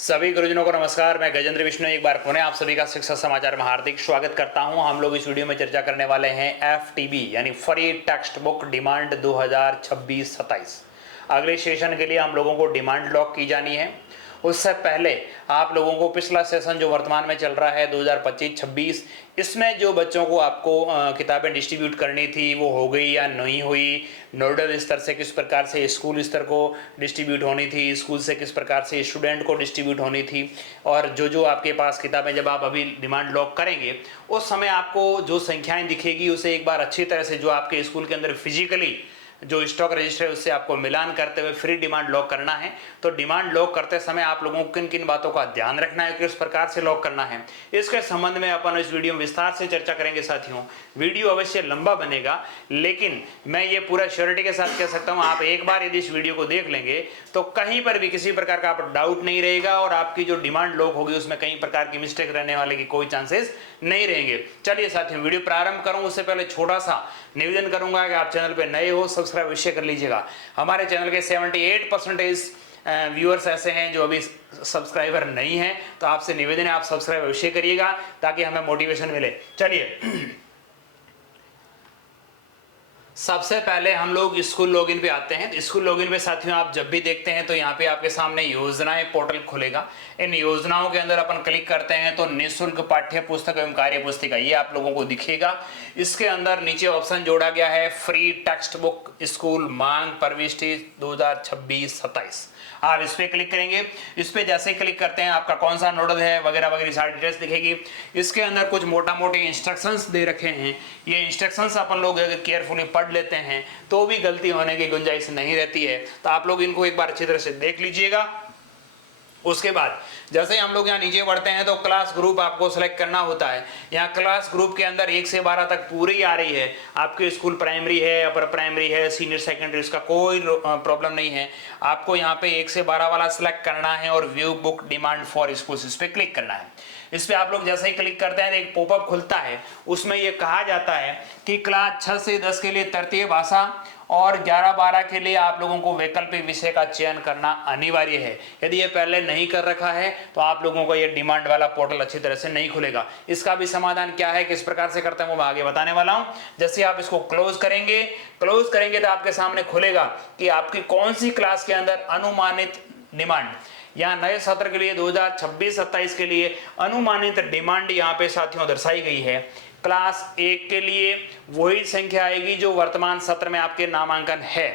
सभी गुरुजनों को नमस्कार। मैं गजेंद्र विष्णु एक बार पुनः आप सभी का शिक्षा समाचार में हार्दिक स्वागत करता हूं। हम लोग इस वीडियो में चर्चा करने वाले हैं FTB यानी फ्री टेक्स्ट बुक डिमांड 2026-27। अगले सेशन के लिए हम लोगों को डिमांड लॉक की जानी है। उससे पहले आप लोगों को पिछला सेशन जो वर्तमान में चल रहा है 2025-26, इसमें जो बच्चों को आपको किताबें डिस्ट्रीब्यूट करनी थी वो हो गई या नहीं हुई, नोडल स्तर से किस प्रकार से स्कूल स्तर को डिस्ट्रीब्यूट होनी थी, स्कूल से किस प्रकार से स्टूडेंट को डिस्ट्रीब्यूट होनी थी, और जो आपके पास किताबें जब आप अभी डिमांड लॉक करेंगे उस समय आपको जो संख्याएं दिखेगी उसे एक बार अच्छी तरह से जो आपके स्कूल के अंदर फिजिकली जो स्टॉक रजिस्टर है उससे आपको मिलान करते हुए फ्री डिमांड लॉक करना है। तो डिमांड लॉक करते समय आप लोगों को किन किन बातों का ध्यान रखना है, किस प्रकार से लॉक करना है, इसके संबंध में अपन इस वीडियो में विस्तार से चर्चा करेंगे। साथियों, वीडियो अवश्य लंबा बनेगा, लेकिन मैं ये पूरा श्योरिटी के साथ कह सकता हूँ आप एक बार यदि इस वीडियो को देख लेंगे तो कहीं पर भी किसी प्रकार का आप डाउट नहीं रहेगा और आपकी जो डिमांड लॉक होगी उसमें कई प्रकार की मिस्टेक रहने वाले की कोई चांसेस नहीं रहेंगे। चलिए साथियों, वीडियो प्रारंभ करूं उससे पहले छोटा सा निवेदन करूंगा कि आप चैनल पे नए हो सब्सक्राइब अवश्य कर लीजिएगा। हमारे चैनल के 78% व्यूअर्स ऐसे हैं जो अभी सब्सक्राइबर नहीं हैं, तो आपसे निवेदन है आप सब्सक्राइब अवश्य करिएगा ताकि हमें मोटिवेशन मिले। चलिए सबसे पहले हम लोग स्कूल लॉगिन पे आते हैं। तो स्कूल लॉगिन पे साथियों आप जब भी देखते हैं तो यहाँ पे आपके सामने योजनाएं पोर्टल खुलेगा। इन योजनाओं के अंदर अपन क्लिक करते हैं तो निःशुल्क पाठ्य पुस्तक एवं कार्य पुस्तिका ये आप लोगों को दिखेगा। इसके अंदर नीचे ऑप्शन जोड़ा गया है फ्री टेक्स्ट बुक स्कूल मांग प्रविष्टि 2026-27। आप इस पे क्लिक करेंगे। इस पे जैसे ही क्लिक करते हैं आपका कौन सा नोडल है वगैरह वगैरह सारी डिटेल्स दिखेगी। इसके अंदर कुछ मोटा मोटे इंस्ट्रक्शंस दे रखे हैं। ये इंस्ट्रक्शंस अपन लोग अगर केयरफुली पढ़ लेते हैं तो भी गलती होने की गुंजाइश नहीं रहती है। तो आप लोग इनको एक बार अच्छी तरह से देख लीजिएगा। उसके बाद जैसे हम लोग यहाँ नीचे बढ़ते हैं तो क्लास ग्रुप आपको सेलेक्ट करना होता है। यहाँ क्लास ग्रुप के अंदर 1 से 12 तक पूरी आ रही है। आपके स्कूल प्राइमरी है, अपर प्राइमरी है, सीनियर सेकेंडरी, इसका कोई प्रॉब्लम नहीं है। आपको यहाँ पे 1 से 12 वाला सिलेक्ट करना है और view book demand for schools इस पे क्लिक करना है। इस पे आप लोग जैसे ही क्लिक करते हैं एक पॉपअप खुलता है। उसमें ये कहा जाता है कि क्लास 6 से 10 के लिए तृतीय भाषा और 11-12 के लिए आप लोगों को वैकल्पिक विषय का चयन करना अनिवार्य है। यदि ये पहले नहीं कर रखा है तो आप लोगों को ये डिमांड वाला पोर्टल अच्छी तरह से नहीं खुलेगा। इसका भी समाधान क्या है, किस प्रकार से करते हैं वो मैं आगे बताने वाला हूं। जैसे आप इसको क्लोज करेंगे तो आपके सामने खुलेगा कि आपकी कौन सी क्लास के अंदर अनुमानित डिमांड, यहाँ नए सत्र के लिए 2026-27 के लिए अनुमानित डिमांड यहाँ पे साथियों दर्शाई गई है। क्लास 1 के लिए वही संख्या आएगी जो वर्तमान सत्र में आपके नामांकन है।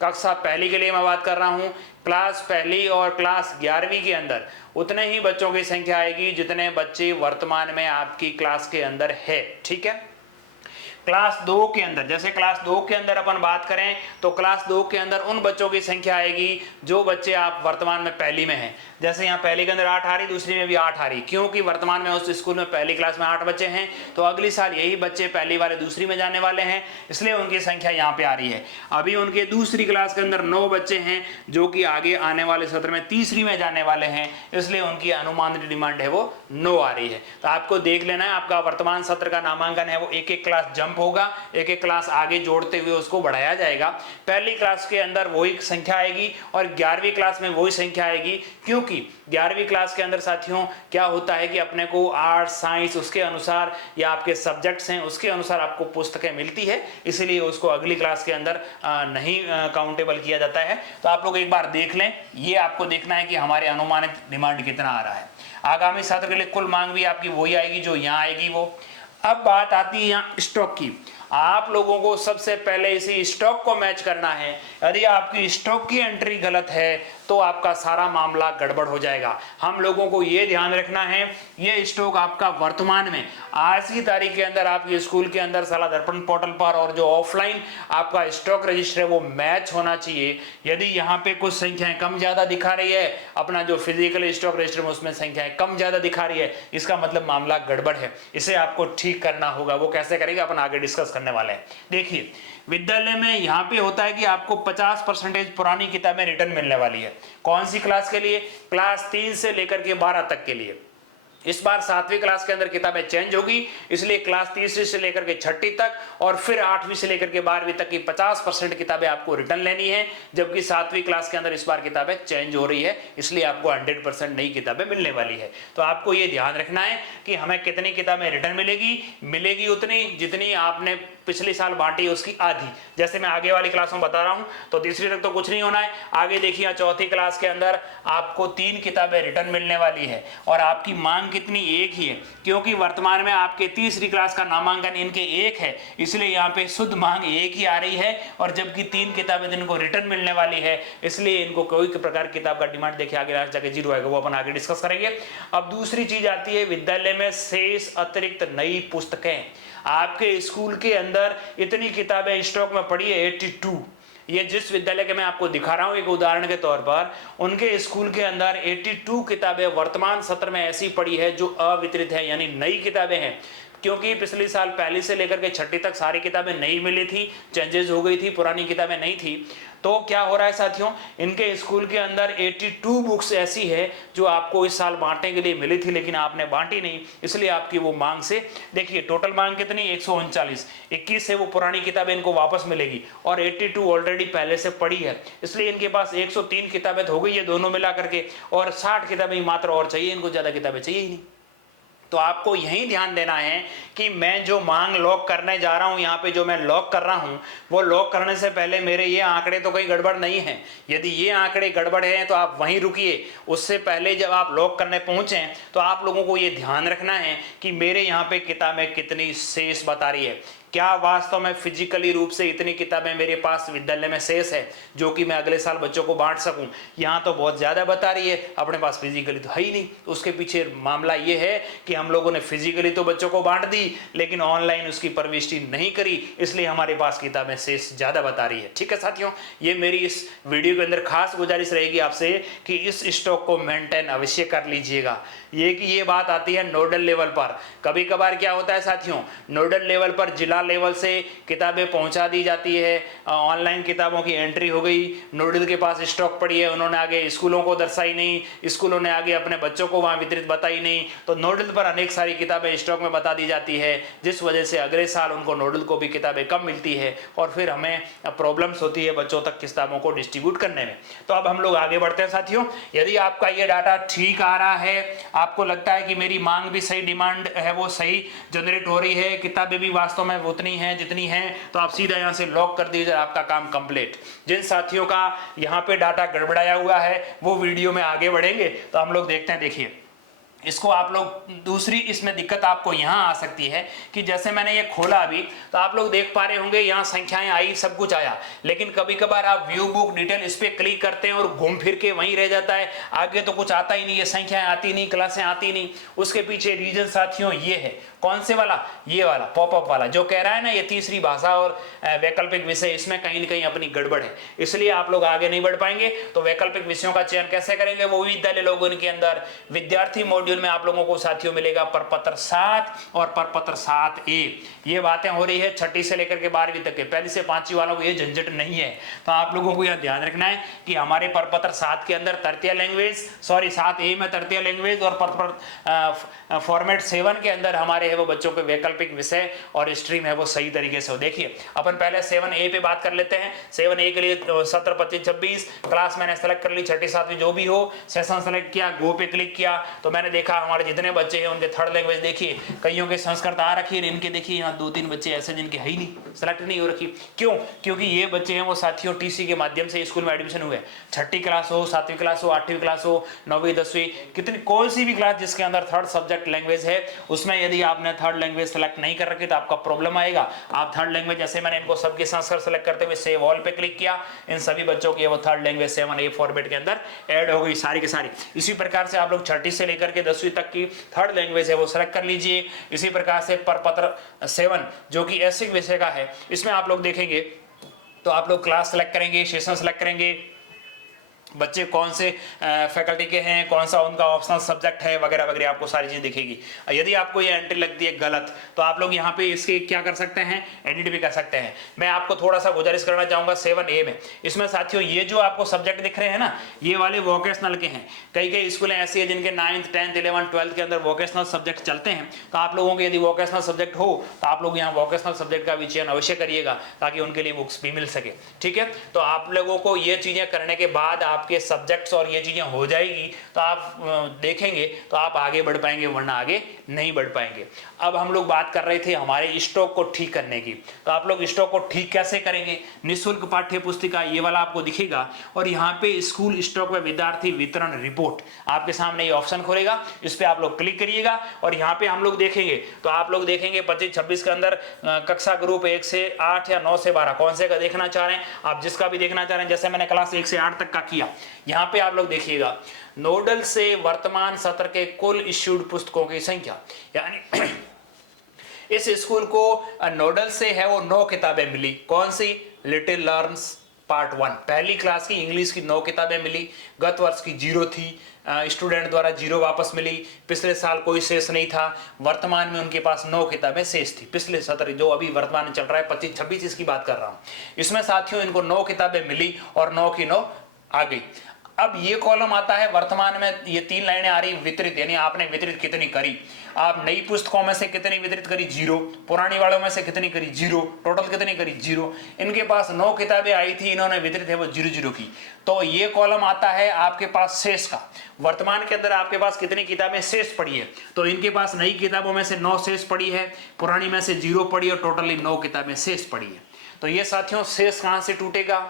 कक्षा पहली के लिए मैं बात कर रहा हूं, क्लास पहली और क्लास 11वीं के अंदर उतने ही बच्चों की संख्या आएगी जितने बच्चे वर्तमान में आपकी क्लास के अंदर है। ठीक है। क्लास 2 के अंदर, जैसे क्लास 2 के अंदर अपन बात करें तो क्लास 2 के अंदर उन बच्चों की संख्या आएगी जो बच्चे आप वर्तमान में पहली में हैं। जैसे यहाँ पहली के अंदर 8 आ रही, दूसरी में भी 8 आ रही, क्योंकि वर्तमान में उस स्कूल में पहली क्लास में 8 बच्चे हैं तो अगली साल यही बच्चे पहली वाले दूसरी में जाने वाले हैं, इसलिए उनकी संख्या यहाँ पे आ रही है। अभी उनके दूसरी क्लास के अंदर 9 बच्चे हैं जो कि आगे आने वाले सत्र में तीसरी में जाने वाले हैं, इसलिए उनकी अनुमानित डिमांड है वो 9 आ रही है। तो आपको देख लेना है आपका वर्तमान सत्र का नामांकन है वो एक क्लास जंप होगा, एक क्लास आगे जोड़ते हुए उसको बढ़ाया जाएगा। पहली क्लास के अंदर वही संख्या आएगी और 11वीं क्लास में वही संख्या आएगी, क्योंकि 11वीं क्लास के अंदर साथियों क्या होता है कि अपने को आर्ट्स साइंस उसके अनुसार या आपके सब्जेक्ट्स हैं उसके अनुसार आपको पुस्तकें मिलती है, इसलिए उसको अगली क्लास के अंदर नहीं काउंटेबल किया जाता है। तो आप लोग एक बार देख लें, ये आपको देखना है कि हमारे अनुमानित डिमांड कितना आ रहा है। आगामी सत्र के लिए कुल मांग भी आपकी वही आएगी जो यहाँ आएगी वो। अब बात आती है यहाँ स्टॉक की। आप लोगों को सबसे पहले इसी स्टॉक को मैच करना है। यदि आपकी स्टॉक की एंट्री गलत है तो आपका सारा मामला गड़बड़ हो जाएगा। हम लोगों को ये ध्यान रखना है ये स्टॉक आपका वर्तमान में आज की तारीख के अंदर आपके स्कूल के अंदर सलाह दर्पण पोर्टल पर और जो ऑफलाइन आपका स्टॉक रजिस्टर है वो मैच होना चाहिए। यदि यहाँ पे कुछ संख्याएं कम ज्यादा दिखा रही है, अपना जो फिजिकल स्टॉक रजिस्टर में उसमें संख्याएं कम ज्यादा दिखा रही है, इसका मतलब मामला गड़बड़ है। इसे आपको ठीक करना होगा। वो कैसे करेंगे अपन आगे डिस्कस करने वाले हैं। देखिए विद्यालय में यहाँ पे होता है कि आपको 50% पुरानी किताबें रिटर्न मिलने वाली है। कौन सी क्लास के लिए? क्लास 3 से लेकर के 12 तक के लिए। इस बार 7वीं क्लास के अंदर किताबें चेंज होगी, इसलिए क्लास तीसरी से लेकर के 6ठी तक और फिर 8वीं से लेकर के 12वीं तक की 50% किताबें आपको रिटर्न लेनी है, जबकि 7वीं क्लास के अंदर इस बार किताबें चेंज हो रही है, इसलिए आपको 100% नई किताबें मिलने वाली है। तो आपको ये ध्यान रखना है कि हमें कितनी किताबें रिटर्न मिलेगी उतनी जितनी आपने पिछले साल बांटी उसकी आधी। जैसे मैं आगे वाली क्लास में बता रहा हूं, तो तीसरी तक तो कुछ नहीं होना है, आगे देखिए 4थी क्लास के अंदर आपको 3 किताबें रिटर्न मिलने वाली है और आपकी मांग कितनी, एक ही है, क्योंकि वर्तमान में आपके तीसरी क्लास का नामांकन इनके एक है, इसलिए यहाँ पे शुद्ध मांग एक ही आ रही है, और जबकि 3 किताबें इनको रिटर्न मिलने वाली है, इसलिए इनको कोई प्रकार की किताब का डिमांड देखिए आगे जाके जीरो आएगा, वो अपन आगे डिस्कस करेंगे। अब दूसरी चीज आती है विद्यालय में शेष अतिरिक्त नई पुस्तकें। आपके स्कूल के अंदर इतनी किताबें स्टॉक में पड़ी है 82, ये जिस विद्यालय के मैं आपको दिखा रहा हूं एक उदाहरण के तौर पर, उनके स्कूल के अंदर 82 किताबें वर्तमान सत्र में ऐसी पड़ी है जो अवितरित है, यानी नई किताबें हैं, क्योंकि पिछले साल पहली से लेकर के 6ठी तक सारी किताबें नई मिली थी, चेंजेस हो गई थी, पुरानी किताबें नहीं थी। तो क्या हो रहा है साथियों, इनके स्कूल के अंदर 82 बुक्स ऐसी है जो आपको इस साल बांटने के लिए मिली थी, लेकिन आपने बांटी नहीं, इसलिए आपकी वो मांग से, देखिए टोटल मांग कितनी, 139, 21 से वो पुरानी किताबें इनको वापस मिलेगी और 82 ऑलरेडी पहले से पड़ी है, इसलिए इनके पास 103 किताबें हो गई है दोनों मिला करके, और 60 किताबें मात्र और चाहिए, इनको ज्यादा किताबें चाहिए ही नहीं। तो आपको यही ध्यान देना है कि मैं जो मांग लॉक करने जा रहा हूं, यहाँ पे जो मैं लॉक कर रहा हूं, वो लॉक करने से पहले मेरे ये आंकड़े तो कहीं गड़बड़ नहीं है। यदि ये आंकड़े गड़बड़ हैं तो आप वहीं रुकिए, उससे पहले जब आप लॉक करने पहुंचे तो आप लोगों को ये ध्यान रखना है कि मेरे यहाँ पे किताबें कितनी शेष बता रही है, क्या वास्तव में फिजिकली रूप से इतनी किताबें मेरे पास विद्यालय में शेष है जो कि मैं अगले साल बच्चों को बांट सकूं। यहाँ तो बहुत ज्यादा बता रही है, अपने पास फिजिकली तो है ही नहीं। उसके पीछे मामला ये है कि हम लोगों ने फिजिकली तो बच्चों को बांट दी, लेकिन ऑनलाइन उसकी प्रविष्टि नहीं करी, इसलिए हमारे पास किताबें शेष ज्यादा बता रही है। ठीक है साथियों, ये मेरी इस वीडियो के अंदर खास गुजारिश रहेगी आपसे कि इस स्टॉक को मेंटेन अवश्य कर लीजिएगा। ये बात आती है नोडल लेवल पर। कभी कभार क्या होता है साथियों, नोडल लेवल पर जिला लेवल से किताबें पहुंचा दी जाती है, ऑनलाइन किताबों की एंट्री हो गई, नोडल के पास स्टॉक पड़ी है, उन्होंने आगे स्कूलों को दर्शाई नहीं, स्कूलों ने आगे अपने बच्चों को वहां वितरित बताई नहीं, तो नोडल पर अनेक सारी किताबें स्टॉक में बता दी जाती है, जिस वजह से अगले साल उनको नोडल को भी किताबें कम मिलती है और फिर हमें प्रॉब्लम्स होती है बच्चों तक किताबों को डिस्ट्रीब्यूट करने में। तो अब हम लोग आगे बढ़ते हैं साथियों। यदि आपका ये डाटा ठीक आ रहा है, आपको लगता है कि मेरी मांग भी सही, डिमांड है वो सही जनरेट हो रही है, किताबें भी वास्तव में उतनी हैं जितनी हैं, तो आप सीधा यहां से लॉक कर दीजिए, आपका काम कंप्लीट। जिन साथियों का यहां पे डाटा गड़बड़ाया हुआ है वो वीडियो में आगे बढ़ेंगे, तो हम लोग देखते हैं। देखिए इसको आप लोग, दूसरी इसमें दिक्कत आपको यहाँ आ सकती है कि जैसे मैंने ये खोला अभी, तो आप लोग देख पा रहे होंगे यहाँ संख्याएं आई, सब कुछ आया, लेकिन कभी कभार आप व्यू बुक डिटेल इस पे क्लिक करते हैं और घूम फिर के वहीं रह जाता है, आगे तो कुछ आता ही नहीं, ये संख्याएं आती नहीं, क्लासें आती नहीं। उसके पीछे रीजन साथियों ये है, कौन से वाला, ये वाला पॉपअप वाला जो कह रहा है ना ये तीसरी भाषा और वैकल्पिक विषय, इसमें कहीं ना कहीं अपनी गड़बड़ है, इसलिए आप लोग आगे नहीं बढ़ पाएंगे। तो वैकल्पिक विषयों का चयन कैसे करेंगे, वो विद्यालय लोगों के अंदर विद्यार्थी मॉड्यूल में आप लोगों को साथियों मिलेगा प्रपत्र 7 और प्रपत्र 7A। ये बातें हो रही है 6ठी से लेकर के 12वीं तक के, पहली से 5वीं वालों को ये झंझट नहीं है। तो आप लोगों को यह ध्यान रखना है कि हमारे प्रपत्र 7 के अंदर तृतीय लैंग्वेज, 7A में तृतीय लैंग्वेज और फॉर्मेट 7 के अंदर हमारे है वो बच्चों के वैकल्पिक विषय और स्ट्रीम है वो सही तरीके से हो। देखिए अपन पहले 7A पे बात कर लेते हैं। 7A के लिए 17, 25, 26 क्लास मैंने सेलेक्ट कर ली, 6ठी 7वीं जो भी हो, सेशन सेलेक्ट किया, गो पे क्लिक किया, तो मैंने देखा हमारे जितने बच्चे हैं उनके थर्ड लैंग्वेज देखिए, कईयों के संस्कृत आ रखी है, इनके देखिए यहाँ 2-3 बच्चे ऐसे जिनके है ही नहीं, सेलेक्ट नहीं हो रखी। क्यों? क्योंकि ये बच्चे हैं वो साथियों टीसी के माध्यम से स्कूल में एडमिशन हुए, 6ठी क्लास हो, 7वीं क्लास हो, 8वीं क्लास हो, 9वीं 10वीं, कितनी कोई सी भी क्लास जिसके अंदर थर्ड सब्जेक्ट लैंग्वेज है, उसमें यदि आपने थर्ड लैंग्वेज सेलेक्ट नहीं कर रखी तो आपका प्रॉब्लम आएगा। आप थर्ड लैंग्वेज, जैसे मैंने इनको सबके संस्कृत सेलेक्ट करते हुए सेव ऑल पे क्लिक किया, इन सभी बच्चों की वो थर्ड लैंग्वेज 7A फॉर्मेट के अंदर ऐड हो गई सारी की सारी। इसी प्रकार से आप लोग 6ठी से लेकर के 10वीं तक की थर्ड लैंग्वेज है वो सेलेक्ट कर लीजिए। इसी प्रकार से प्रपत्र 7 जो कि ऐसिक विषय का है, इसमें आप लोग देखेंगे तो आप लोग क्लास सेलेक्ट करेंगे, सेशन सेलेक्ट करेंगे, बच्चे कौन से फैकल्टी के हैं, कौन सा उनका ऑप्शनल सब्जेक्ट है, वगैरह वगैरह आपको सारी चीज़ दिखेगी। यदि आपको ये एंट्री लगती है गलत तो आप लोग यहाँ पे इसके क्या कर सकते हैं, एडिट भी कर सकते हैं। मैं आपको थोड़ा सा गुजारिश करना चाहूँगा 7A में, इसमें साथियों ये जो आपको सब्जेक्ट दिख रहे हैं ना, ये वाले वोकेशनल के हैं। कई कई स्कूलें ऐसी है जिनके 9th 10th 11th 12th के अंदर वोकेशनल सब्जेक्ट चलते हैं, तो आप लोगों के यदि वोकेशनल सब्जेक्ट हो तो आप लोग यहाँ वोकेशनल सब्जेक्ट का भी चयन अवश्य करिएगा ताकि उनके लिए बुक्स भी मिल सके। ठीक है, तो आप लोगों को ये चीज़ें करने के बाद आपके सब्जेक्ट्स और ये चीज़ें हो जाएगी तो आप देखेंगे तो आप आगे बढ़ पाएंगे, वरना आगे नहीं बढ़ पाएंगे। अब हम लोग बात कर रहे थे हमारे स्टॉक को ठीक करने की, तो आप लोग स्टॉक को ठीक कैसे करेंगे। निःशुल्क पाठ्य पुस्तिका ये वाला आपको दिखेगा और यहाँ पे स्कूल स्टॉक व विद्यार्थी वितरण रिपोर्ट आपके सामने ये ऑप्शन खोलेगा, इस पर आप लोग क्लिक करिएगा और यहाँ पे हम लोग देखेंगे तो आप लोग देखेंगे 25-26 के अंदर कक्षा ग्रुप 1 से 8 या 9 से 12 कौन से का देखना चाह रहे हैं आप, जिसका भी देखना चाह रहे हैं। जैसे मैंने क्लास 1 से 8 तक का किया, यहाँ पे आप लोग देखिएगा नोडल से वर्तमान सत्र के कुल इश्यूड पुस्तकों की संख्या, यानी इस स्कूल को नोडल से है वो 9 किताबें मिली। कौन सी, लिटिल लर्न्स पार्ट 1 पहली क्लास की इंग्लिश की 9 किताबें मिली। गत वर्ष की 0 थी, स्टूडेंट द्वारा 0 वापस मिली। पिछले साल कोई शेष नहीं था, वर्तमान में उनके पास 9 किताबें शेष थी। पिछले सत्र जो अभी वर्तमान में चल रहा है 25-26 इसकी बात कर रहा हूं, इसमें साथियों इनको 9 किताबें मिली और 9 की 9 आ गई। अब ये कॉलम आता है वर्तमान में, ये 3 लाइनें आ रही वितरित, यानी आपने वितरित कितनी करी। आप नई पुस्तकों में से कितनी वितरित करी, 0। पुरानी वालों में से कितनी करी, 0। टोटल कितनी करी, 0। इनके पास 9 किताबें आई थी, इन्होंने वितरित है वो 0 की। तो ये कॉलम आता है आपके पास शेष का। वर्तमान के अंदर आपके पास कितनी किताबें शेष पड़ी है, तो इनके पास नई किताबों में से 9 शेष पड़ी है, पुरानी में से 0 पड़ी है और टोटली 9 किताबें शेष पड़ी है। तो ये साथियों शेष कहां से टूटेगा,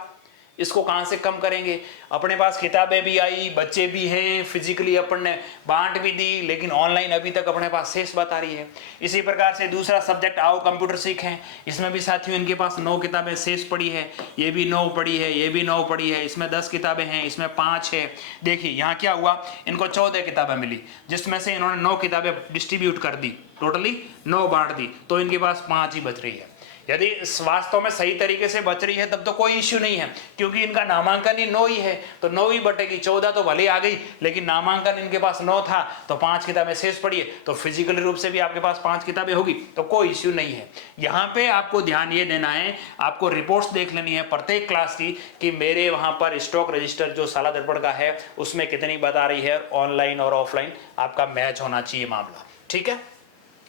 इसको कहां से कम करेंगे। अपने पास किताबें भी आई, बच्चे भी हैं, फिजिकली अपन ने बांट भी दी, लेकिन ऑनलाइन अभी तक अपने पास शेष बता रही है। इसी प्रकार से दूसरा सब्जेक्ट आओ कंप्यूटर सीखें, इसमें भी साथियों इनके पास 9 किताबें शेष पड़ी है, ये भी 9 पड़ी है, ये भी 9 पड़ी है, इसमें 10 किताबें हैं, इसमें 5 है। देखिए यहाँ क्या हुआ, इनको 14 किताबें मिली, जिसमें से इन्होंने 9 किताबें डिस्ट्रीब्यूट कर दी, टोटली 9 बांट दी, तो इनके पास 5 ही बच रही है। यदि वास्तव में सही तरीके से बच रही है तब तो कोई इश्यू नहीं है, क्योंकि इनका नामांकन ही 9 ही है, तो 9 ही बटेगी। 14 तो भले आ गई, लेकिन नामांकन इनके पास 9 था तो 5 किताबें शेष पड़ी है, तो फिजिकल रूप से भी आपके पास 5 किताबें होगी, तो कोई इश्यू नहीं है। यहाँ पे आपको ध्यान ये देना है, आपको रिपोर्ट्स देख लेनी है प्रत्येक क्लास की कि मेरे वहाँ पर स्टॉक रजिस्टर जो साला दर्पण का है उसमें कितनी बता रही है। ऑनलाइन और ऑफलाइन आपका मैच होना चाहिए मामला, ठीक है।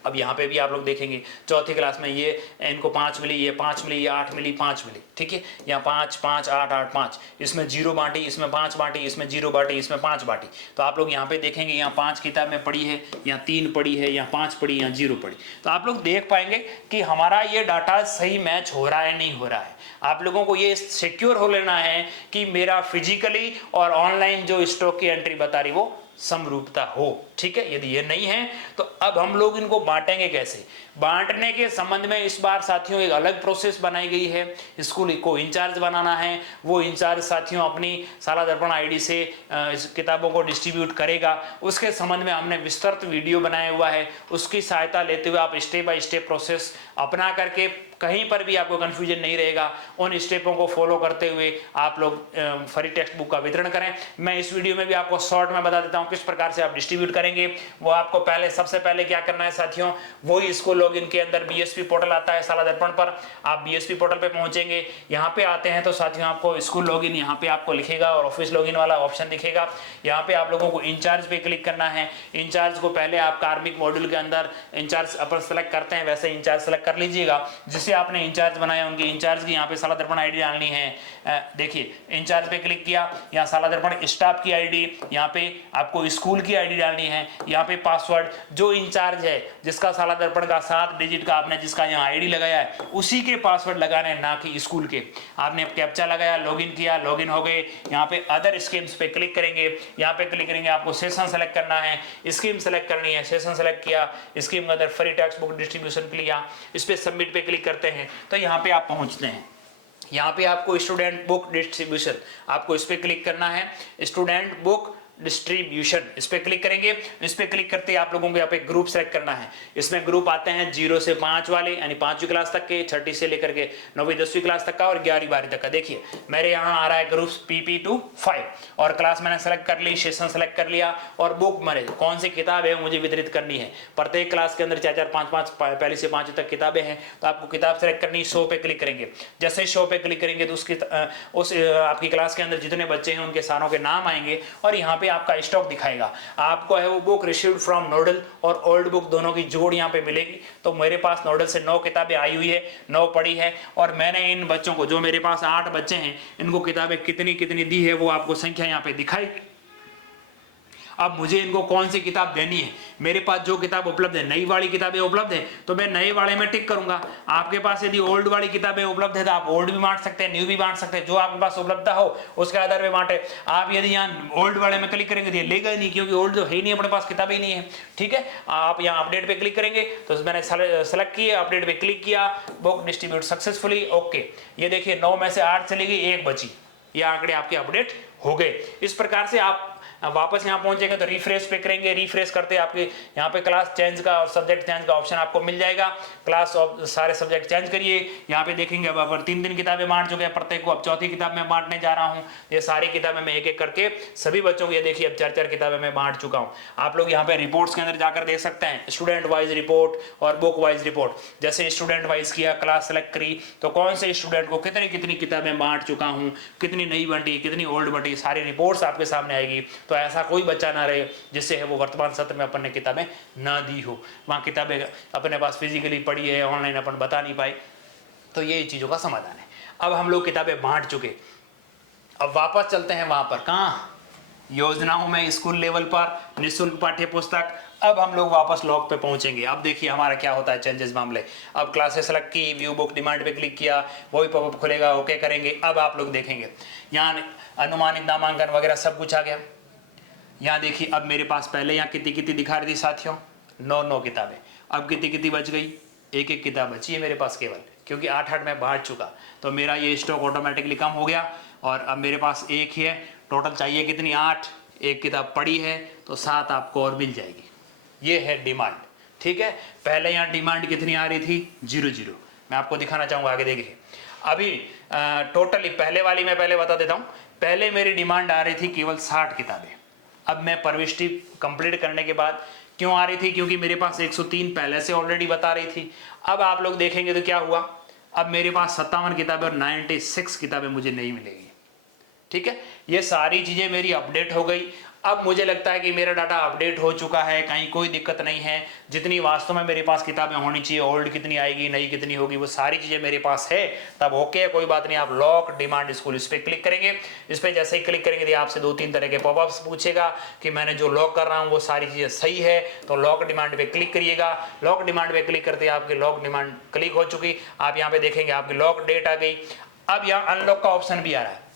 अब यहाँ पे भी आप लोग देखेंगे चौथी क्लास में ये इनको 5 मिली, ये 5 मिली, ये 8 मिली, 5 मिली, ठीक है। यहाँ 5 5 8 8 5, इसमें 0 बांटी, इसमें 5 बांटी, इसमें 0 बांटी, इसमें 5 बांटी। तो आप लोग यहाँ पे देखेंगे यहाँ 5 किताबें पड़ी है, यहाँ 3 पड़ी है, यहाँ 5 पड़ी, यहाँ 0 पड़ी। तो आप लोग देख पाएंगे कि हमारा ये डाटा सही मैच हो रहा है नहीं हो रहा है। आप लोगों को ये सिक्योर हो लेना है कि मेरा फिजिकली और ऑनलाइन जो स्टॉक की एंट्री बता रही वो समरूपता हो, ठीक है। यदि ये नहीं है तो अब हम लोग इनको बांटेंगे कैसे। बांटने के संबंध में इस बार साथियों एक अलग प्रोसेस बनाई गई है। स्कूल को इंचार्ज बनाना है, वो इंचार्ज साथियों अपनी साला दर्पण आईडी से इस किताबों को डिस्ट्रीब्यूट करेगा। उसके संबंध में हमने विस्तृत वीडियो बनाया हुआ है, उसकी सहायता लेते हुए आप स्टेप बाय स्टेप प्रोसेस अपना करके कहीं पर भी आपको कंफ्यूजन नहीं रहेगा। उन स्टेपों को फॉलो करते हुए आप लोग फ्री टेक्स्ट बुक का वितरण करें। मैं इस वीडियो में भी आपको शॉर्ट में बता देता हूं किस प्रकार से आप डिस्ट्रीब्यूट करेंगे। वो आपको पहले सबसे पहले क्या करना है साथियों, वही स्कूल लॉगिन के अंदर बीएसपी पोर्टल आता है साला दर्पण पर। आप बीएसपी पोर्टल पे पहुंचेंगे, यहाँ पे आते हैं तो साथियों आपको स्कूल लॉगिन यहाँ पे आपको लिखेगा और ऑफिस लॉगिन वाला ऑप्शन दिखेगा। यहाँ पे आप लोगों को इंचार्ज पे क्लिक करना है। इंचार्ज को पहले आप कार्मिक मॉड्यूल के अंदर इंचार्ज अपन सेलेक्ट करते हैं, वैसे इंचार्ज सेलेक्ट कर लीजिएगा। जिसे आपने इंचार्ज बनाया उनकी इंचार्ज की यहाँ पे साला दर्पण आईडी डालनी है। देखिए इंचार्ज पे क्लिक किया, यहाँ साला दर्पण स्टाफ की आईडी, यहाँ पे आपको स्कूल की आईडी डालनी है। यहाँ पे पासवर्ड जो इंचार्ज है जिसका साला दर्पण का 7 डिजिट का आपने जिसका यहाँ आईडी लगाया है उसी के पासवर्ड लगाने हैं, ना कि स्कूल के। आपने कैप्चा लगाया, लॉगिन किया, लॉगिन हो गए। यहाँ पे अदर स्कीम्स पे क्लिक करेंगे, यहाँ पे क्लिक करेंगे, आपको सेशन सेलेक्ट करना है, स्कीम सेलेक्ट करनी है। सेशन सेलेक्ट किया, स्कीम के अंदर फ्री टेक्स्ट बुक डिस्ट्रीब्यूशन किया, इस पे सबमिट पे क्लिक करते हैं तो यहाँ पे आप पहुंचते हैं। यहाँ पे आपको स्टूडेंट बुक डिस्ट्रीब्यूशन, आपको इस पे क्लिक करना है। स्टूडेंट बुक डिस्ट्रीब्यूशन, इस पे क्लिक करेंगे। इस पे क्लिक करते ही आप लोगों को यहाँ पे ग्रुप सेलेक्ट करना है। इसमें ग्रुप आते हैं 0 से 5 वाले, यानी 5वीं क्लास तक के, 6ठी से लेकर के 9वीं 10वीं क्लास तक का और 11वीं 12वीं तक का। देखिए मेरे यहाँ आ रहा है ग्रुप PP to 5 और क्लास मैंने सेलेक्ट कर ली, सेशन सेलेक्ट कर लिया और बुक मैंने कौन सी किताब है मुझे वितरित करनी है। प्रत्येक क्लास के अंदर 4-4 5-5 पहली से 5वीं तक किताबें हैं, तो आपको किताब सेलेक्ट करनी, शो पे क्लिक करेंगे। जैसे शो पे क्लिक करेंगे तो उस आपकी क्लास के अंदर जितने बच्चे हैं उनके सारों के नाम आएंगे और यहाँ पे आपका स्टॉक दिखाएगा। आपको है वो बुक रिसीव्ड फ्रॉम नोडल और ओल्ड बुक दोनों की जोड़ यहाँ पे मिलेगी। तो मेरे पास नोडल से 9 किताबें आई हुई है, 9 पढ़ी है और मैंने इन बच्चों को, जो मेरे पास 8 बच्चे हैं, इनको किताबें कितनी कितनी दी है वो आपको संख्या यहाँ पे दिखाई। अब मुझे इनको कौन सी किताब देनी है, मेरे पास जो किताब उपलब्ध है, नई वाली किताबें उपलब्ध है तो मैं नए वाले में टिक करूंगा। आपके पास यदि ओल्ड वाली किताबें उपलब्ध है तो आप ओल्ड भी बांट सकते हैं, न्यू भी बांट सकते हैं, जो आपके पास उपलब्धता हो उसके आधार पर बांटे। आप यदि यहाँ ओल्ड वाले में क्लिक करेंगे तो ये लेगा नहीं, क्योंकि ओल्ड तो है ही नहीं, अपने पास किताबें ही नहीं है। ठीक है, आप यहाँ अपडेट पे क्लिक करेंगे तो मैंने सेलेक्ट किया, अपडेट पे क्लिक किया, बुक डिस्ट्रीब्यूट सक्सेसफुली, ओके। ये देखिए 9 में से 8 चली गई, 1 बची, ये आंकड़े आपके अपडेट हो गए। इस प्रकार से आप वापस यहाँ पहुंचेंगे तो रिफ्रेश पे करेंगे, रिफ्रेश करते आपके यहाँ पे क्लास चेंज का और सब्जेक्ट चेंज का ऑप्शन आपको मिल जाएगा। क्लास सारे सब्जेक्ट चेंज करिए, यहाँ पे देखेंगे अब अपन 3 किताबें बांट चुके हैं प्रत्येक को, अब 4थी किताब में बांटने जा रहा हूँ। ये सारी किताबें मैं एक एक करके सभी बच्चों को, ये देखिए अब 4-4 किताबें मैं बांट चुका हूँ। आप लोग यहाँ पे रिपोर्ट्स के अंदर जाकर देख सकते हैं, स्टूडेंट वाइज रिपोर्ट और बुक वाइज रिपोर्ट। जैसे स्टूडेंट वाइज किया, क्लास सेलेक्ट करी तो कौन से स्टूडेंट को कितनी कितनी किताबें बांट चुका हूँ, कितनी नई बंटी, कितनी ओल्ड बंटी, सारी रिपोर्ट्स आपके सामने आएगी। तो ऐसा कोई बच्चा ना रहे जिससे है वो वर्तमान सत्र में अपन ने किताबें ना दी हो, वहाँ किताबें अपने पास फिजिकली पड़ी है, ऑनलाइन अपन बता नहीं पाए। तो ये चीज़ों का समाधान है। अब हम लोग किताबें बांट चुके, अब वापस चलते हैं वहाँ पर, कहाँ, योजनाओं में, स्कूल लेवल पर निःशुल्क पाठ्य पुस्तक। अब हम लोग वापस लॉग पे पहुंचेंगे। अब देखिए हमारा क्या होता है चेंजेस मामले। अब क्लासेस सेलेक्ट की, व्यू बुक डिमांड पे क्लिक किया, वही पॉपअप खुलेगा, ओके करेंगे। अब आप लोग देखेंगे यहाँ अनुमानित नामांकन वगैरह सब कुछ आ गया। यहाँ देखिए अब मेरे पास पहले यहाँ कितनी कितनी दिखा रही थी साथियों, 9 किताबें, अब कितनी कितनी बच गई, 1 किताब बची है मेरे पास केवल, क्योंकि 8 मैं बांट चुका। तो मेरा ये स्टॉक ऑटोमेटिकली कम हो गया और अब मेरे पास 1 ही है। टोटल चाहिए कितनी, 8, 1 किताब पड़ी है तो 7 आपको और मिल जाएगी। ये है डिमांड। ठीक है, पहले यहाँ डिमांड कितनी आ रही थी, 0 मैं आपको दिखाना चाहूँगा, आगे देखिए। अभी टोटली पहले वाली मैं पहले बता देता हूँ, पहले मेरी डिमांड आ रही थी केवल 60 किताबें। अब मैं प्रविष्टि कंप्लीट करने के बाद क्यों आ रही थी, क्योंकि मेरे पास 103 पहले से ऑलरेडी बता रही थी। अब आप लोग देखेंगे तो क्या हुआ, अब मेरे पास 57 किताबें और 96 किताबें मुझे नहीं मिलेगी। ठीक है, ये सारी चीज़ें मेरी अपडेट हो गई। अब मुझे लगता है कि मेरा डाटा अपडेट हो चुका है, कहीं कोई दिक्कत नहीं है। जितनी वास्तव में मेरे पास किताबें होनी चाहिए, ओल्ड कितनी आएगी, नई कितनी होगी, वो सारी चीज़ें मेरे पास है, तब ओके है, कोई बात नहीं। आप लॉक डिमांड स्कूल इस पर क्लिक करेंगे। इस पर जैसे ही क्लिक करेंगे तो आपसे 2-3 तरह के पॉपअप्स पूछेगा कि मैंने जो लॉक कर रहा हूँ वो सारी चीज़ें सही है, तो लॉक डिमांड पे क्लिक करिएगा। लॉक डिमांड पे क्लिक करते आपकी लॉक डिमांड क्लिक हो चुकी। आप यहाँ पे देखेंगे आपकी लॉक डेट आ गई। अब यहाँ अनलॉक का ऑप्शन भी आ रहा है।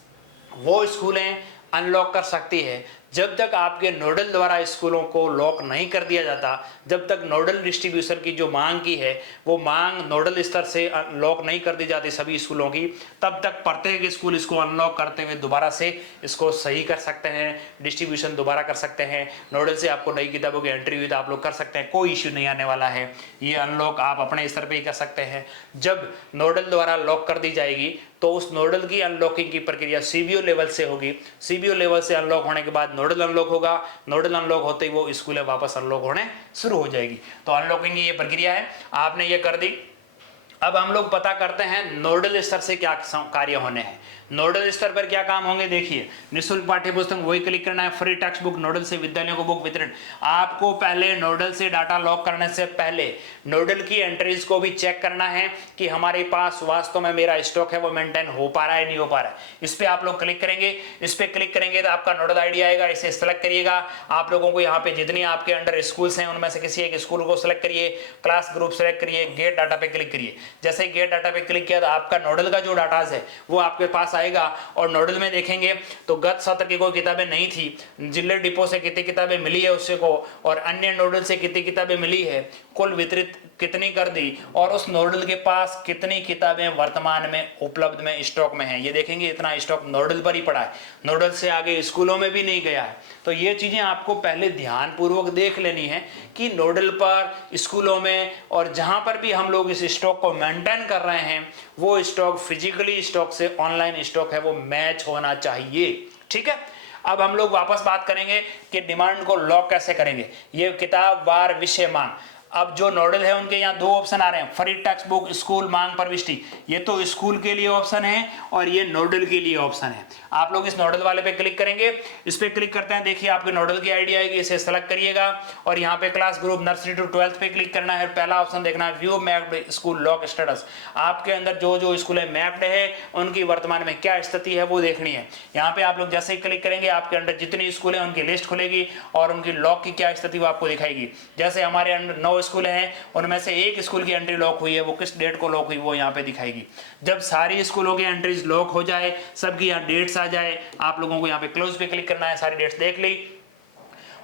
वो स्कूलें अनलॉक कर सकती है जब तक आपके नोडल द्वारा स्कूलों को लॉक नहीं कर दिया जाता, जब तक नोडल डिस्ट्रीब्यूशन की जो मांग की है वो मांग नोडल स्तर से लॉक नहीं कर दी जाती सभी स्कूलों की, तब तक प्रत्येक स्कूल इसको अनलॉक करते हुए दोबारा से इसको सही कर सकते हैं, डिस्ट्रीब्यूशन दोबारा कर सकते हैं। नोडल से आपको नई किताबों की एंट्री हुई तो आप लोग कर सकते हैं, कोई इश्यू नहीं आने वाला है। ये अनलॉक आप अपने स्तर पर ही कर सकते हैं। जब नोडल द्वारा लॉक कर दी जाएगी तो उस नोडल की अनलॉकिंग की प्रक्रिया सीबीओ लेवल से होगी। सीबीओ लेवल से अनलॉक होने के बाद नोडल अनलॉक होगा। नोडल अनलॉक होते ही वो स्कूल वापस अनलॉक होने शुरू हो जाएगी। तो अनलॉकिंग की ये प्रक्रिया है, आपने ये कर दी। अब हम लोग पता करते हैं नोडल स्तर से क्या कार्य होने हैं। नोडल स्तर पर क्या काम होंगे, देखिए निःशुल्क पाठ्य पुस्तक वही क्लिक करना है। फ्री टेक्स्ट बुक नोडल से विद्यालयों को बुक वितरण। आपको पहले नोडल से डाटा लॉक करने से पहले नोडल की एंट्रीज को भी चेक करना है कि हमारे पास वास्तव में मेरा स्टॉक है वो मेंटेन हो पा रहा है नहीं हो पा रहा है। इस पर आप लोग क्लिक करेंगे। इस पर क्लिक करेंगे तो आपका नोडल आईडी आएगा, इसे सेलेक्ट करिएगा। आप लोगों को यहाँ पे जितनी आपके अंडर स्कूल्स हैं उनमें से किसी एक स्कूल को सिलेक्ट करिए, क्लास ग्रुप सेलेक्ट करिए, गेट डाटा पे क्लिक करिए। जैसे गेट डाटा पे क्लिक किया तो आपका नोडल का जो डाटाज है वो आपके पास आएगा और नोडल में देखेंगे तो गत सत्र की कोई किताबें नहीं थी, जिले डिपो से कितनी किताबें मिली है उससे को, और अन्य नोडल से कितनी किताबें मिली है, कुल वितरित कितनी कर दी, और उस नोडल के पास कितनी किताबें वर्तमान में उपलब्ध में स्टॉक में है। ये देखेंगे इतना स्टॉक नोडल पर ही पड़ा है, नोडल से आगे स्कूलों में भी नहीं गया है। तो ये चीजें आपको पहले ध्यानपूर्वक देख लेनी है कि नोडल पर, स्कूलों में, और जहां पर भी हम लोग इस स्टॉक को मेंटेन कर रहे हैं वो स्टॉक फिजिकली स्टॉक से ऑनलाइन स्टॉक है वो मैच होना चाहिए। ठीक है, अब हम लोग वापस बात करेंगे कि डिमांड को लॉक कैसे करेंगे। ये किताब वार विषय मांग, अब जो नोडल है उनके यहाँ दो ऑप्शन आ रहे हैं, फ्री टेक्स्ट बुक, स्कूल मांग प्रविष्टि। ये तो स्कूल के लिए ऑप्शन है और ये नोडल के लिए ऑप्शन है। आप लोग इस नोडल वाले पे क्लिक करेंगे, इस पे क्लिक करते हैं, देखिए आपके नोडल की आईडी आएगी, इसे सेलेक्ट करिएगा और यहाँ पे class group nursery to 12th पे क्लिक करना है। पहला ऑप्शन देखना है view mapped school lock status, आपके अंदर जो जो स्कूल है मैप्ड है उनकी वर्तमान में क्या स्थिति है वो देखनी है। यहाँ पे आप लोग जैसे ही क्लिक करेंगे आपके अंदर जितनी स्कूल है उनकी लिस्ट खुलेगी और उनकी लॉक की क्या स्थिति वो आपको दिखाएगी। जैसे हमारे अंदर 9 स्कूल हैं, उनमें से एक स्कूल की एंट्री लॉक हुई है, वो किस डेट को लॉक हुई वो यहाँ पे दिखाएगी। जब सारी स्कूलों की एंट्रीज लॉक हो जाए, सबकी यहाँ डेट्स आ जाए, आप लोगों को यहाँ पे क्लोज पे क्लिक करना है, सारी डेट्स देख ली।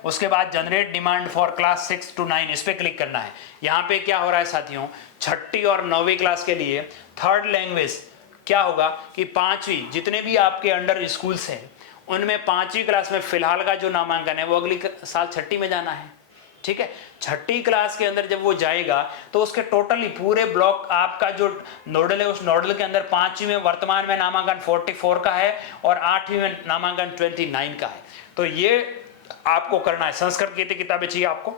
उसके बाद generate demand for class 6 to 9 इस पे क्लिक करना है। यहाँ पे क्या हो रहा है साथियों, 6ठी और 9वीं क्लास के लिए थर्ड लैंग्वेज क्या होगा कि 5वीं जितने भी आपके अंडर स्कूल्स हैं उनमें 5वीं क्लास में फिलहाल का जो नामांकन है वो अगली साल 6ठी में जाना है। ठीक है, 6ठी क्लास के अंदर जब वो जाएगा तो उसके टोटली पूरे ब्लॉक आपका जो नोडल है उस नोडल के अंदर 5वीं में वर्तमान में नामांकन 44 का है और 8वीं में नामांकन 29 का है। तो ये आपको करना है। संस्कृत की किताबें चाहिए आपको,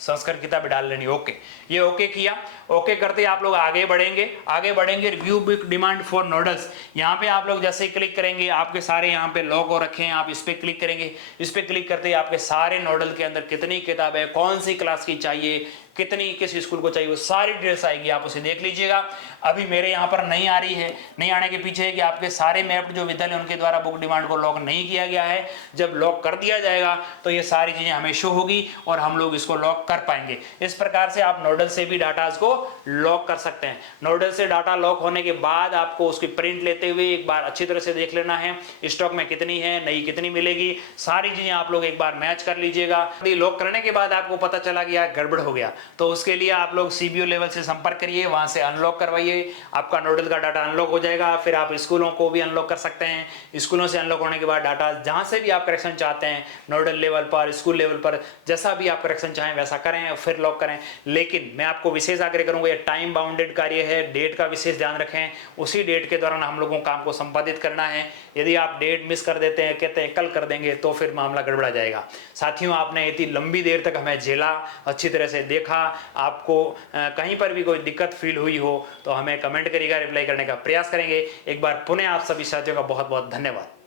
संस्कृत किताबें डाल लेनी। ओके, ये ओके किया, ओके करते आप लोग आगे बढ़ेंगे review book demand for nodules. यहाँ पे आप लोग जैसे ही क्लिक करेंगे आपके सारे यहाँ पे लॉक हो रखे हैं, आप इस पे क्लिक करेंगे, इस पे क्लिक करते ही आपके सारे नोडल के अंदर कितनी किताबें कौन सी क्लास की चाहिए, कितनी किस स्कूल को चाहिए, वो सारी डिटेल्स आएगी, आप उसे देख लीजिएगा। अभी मेरे यहाँ पर नहीं आ रही है, नहीं आने के पीछे है कि आपके सारे मैप्ड जो विद्यालय उनके द्वारा बुक डिमांड को लॉक नहीं किया गया है। जब लॉक कर दिया जाएगा तो ये सारी चीजें हमें शो होगी और हम लोग इसको लॉक कर पाएंगे। इस प्रकार से आप नोडल से भी डाटाज को लॉक कर सकते हैं। नोडल से डाटा लॉक होने के बाद आपको उसकी प्रिंट लेते हुए एक बार अच्छी तरह से देख लेना है, स्टॉक में कितनी है, नई कितनी मिलेगी, सारी चीजें आप लोग एक बार मैच कर लीजिएगा। लॉक करने के बाद आपको पता चला गया गड़बड़ हो गया तो उसके लिए आप लोग सीबीओ लेवल से संपर्क करिए, वहां से अनलॉक करवाइए, आपका नोडल का डाटा अनलॉक हो जाएगा। फिर आप स्कूलों को भी अनलॉक कर सकते हैं। स्कूलों से अनलॉक होने के बाद डाटा जहां से भी आप करेक्शन चाहते हैं, नोडल लेवल पर, स्कूल लेवल पर, जैसा भी आप करेक्शन चाहें वैसा करें, फिर लॉक करें। लेकिन मैं आपको विशेष आग्रह करूंगा, ये टाइम बाउंडेड कार्य है, डेट का विशेष ध्यान रखें, उसी डेट के दौरान हम लोगों को काम को संपादित करना है। यदि आप डेट मिस कर देते हैं, कहते हैं कल कर देंगे, तो फिर मामला गड़बड़ा जाएगा। साथियों, आपने इतनी लंबी देर तक हमें झेला, अच्छी तरह से देखा। आपको कहीं पर भी कोई दिक्कत फील हुई हो तो हमें कमेंट करिएगा, रिप्लाई करने का प्रयास करेंगे। एक बार पुनः आप सभी साथियों का बहुत बहुत धन्यवाद।